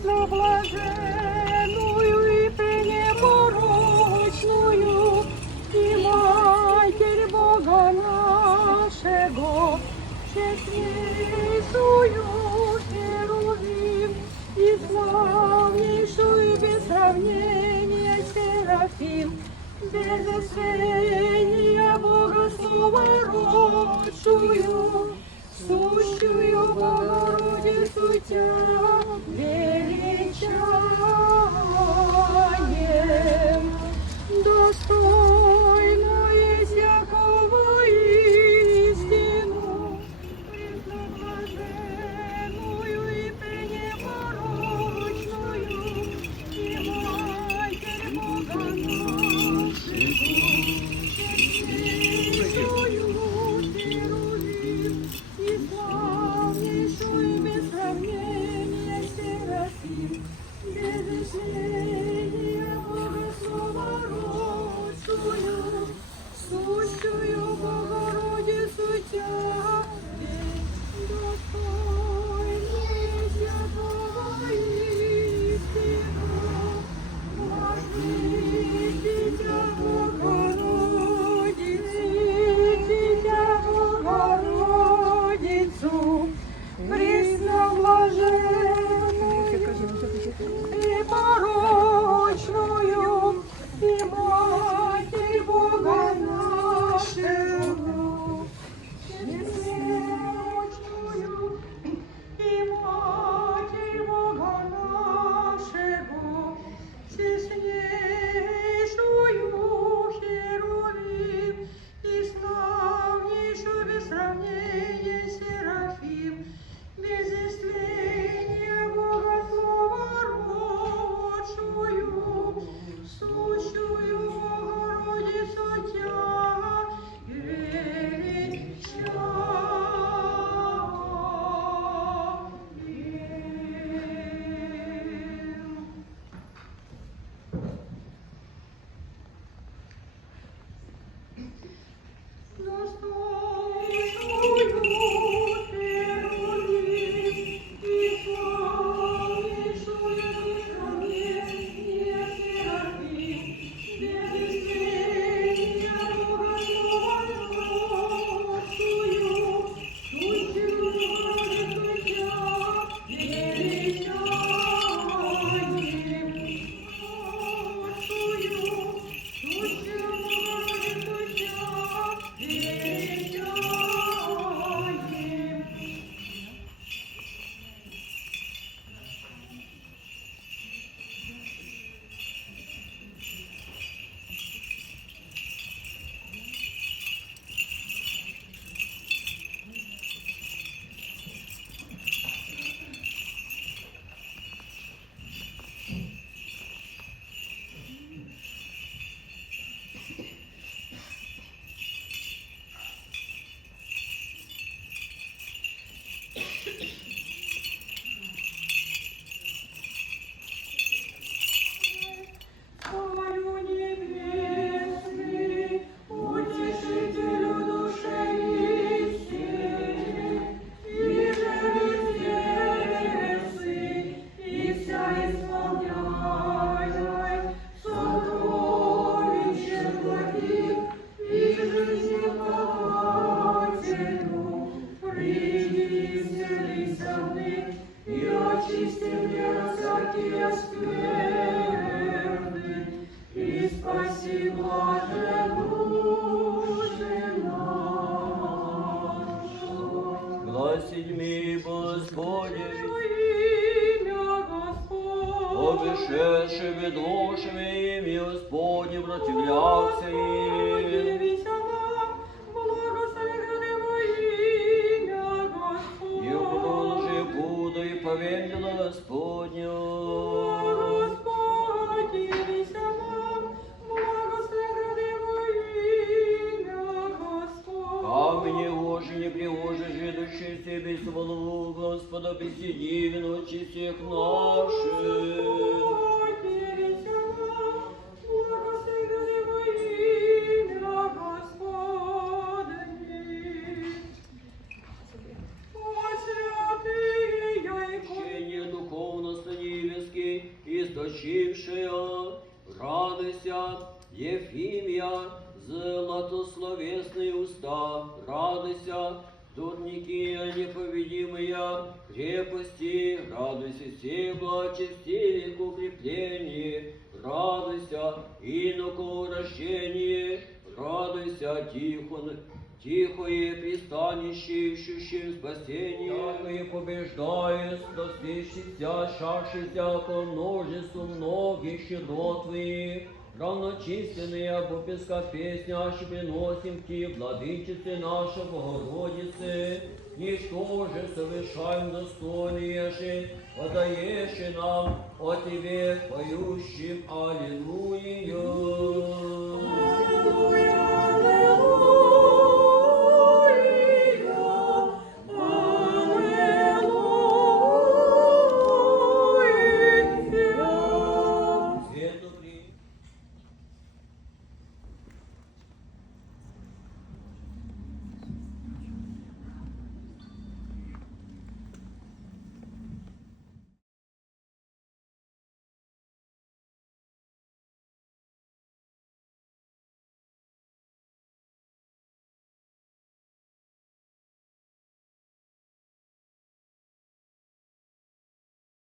пресноблаженную и пренепорочную, и Матерь Бога нашего, честнейшую Херувим, и славнейшую без сравнения Серафим, без освящения Бога Слова родшую, сущую Богородицу Тя величаем, достойную всякого истину, пресноблаженную и пренепорочную, и Матерь Бога нашего, честнейшую Херувим, и славнейшую без сравнения Серафим, без исчисления Бога Слова родшую, сущую Богородицу Тя, достойную всякого истину, возлюбите Богородицу, пресноблаженную и порочную, и Матерь Бога нашего, непорочную, и Матерь Бога нашего, честнейшую Херувим, и славнейшую без сравнения Серафим, без истления Бога Слова родшую, сущую Богородицу Тя величаем. Царю небесный, утешителю души истины, и же везде и вся исполняй сокровища благих и жизнеподателю, приди вселися в них и очисти мне всякие скверны, и спаси блаже души нашу. Гласить Господи, Имя Господне, обешеши ведошими имя Господне противлявся им. подивися нам, благослови гради во имя И Господне. продолжи буду и поведала Господню. Господь, явися нам, благослови гради во имя Господне. Камни Божий не приложишь, ведущий себе свалу Господа, присоедини в ночи всех наших. Господь, явися нам, благослови гради во имя Господне. О, святий, Учение духовно станиве златословесные уста, радуйся, дурники неповедимые, крепости, радуйся, все благочестивых укреплении, радуйся, иноку рождении, радуйся, тихое пристанище, ищущим спасение. Всякое побеждает, достигшийся, шаршися по множеству многих щедрот Твоих, равночисленные попеска песнящие приносим Ти, владычице наша Богородице, ничто же совершаем достойнейше, подаешь нам о Тебе, поющим Аллилуйя.